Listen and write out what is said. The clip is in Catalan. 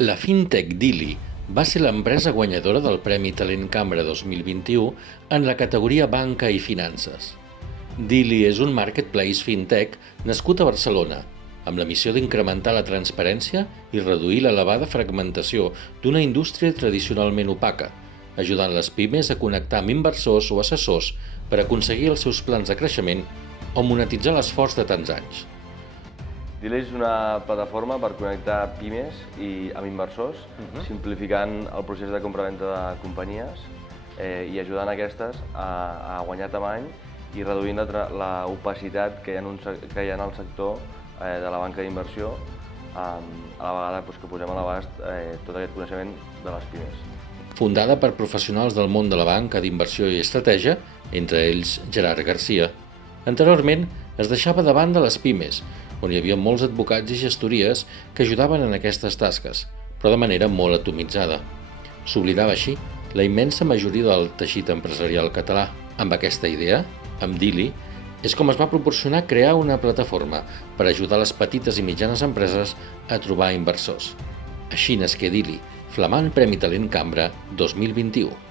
La fintech Dili va ser l'empresa guanyadora del Premi Talent Cambra 2021 en la categoria Banca i Finances. Dili és un marketplace fintech nascut a Barcelona, amb la missió d'incrementar la transparència i reduir l'elevada fragmentació d'una indústria tradicionalment opaca, ajudant les pimes a connectar amb inversors o assessors per aconseguir els seus plans de creixement o monetitzar l'esforç de tants anys. Dili és una plataforma per connectar pimes amb inversors, simplificant el procés de compra-venda de companyies i ajudant aquestes a guanyar tamany i reduint l'opacitat que hi ha en el sector de la banca d'inversió, a la vegada que posem a l'abast tot aquest coneixement de les pimes. Fundada per professionals del món de la banca, d'inversió i estratègia, entre ells Gerard Garcia. Anteriorment es deixava de banda les pimes, on hi havia molts advocats i gestories que ajudaven en aquestes tasques, però de manera molt atomitzada. S'oblidava així la immensa majoria del teixit empresarial català. Amb aquesta idea, amb Dili, és com es va proporcionar crear una plataforma per ajudar les petites i mitjanes empreses a trobar inversors. Així nasqué Dili, flamant Premi Talent Cambra 2021.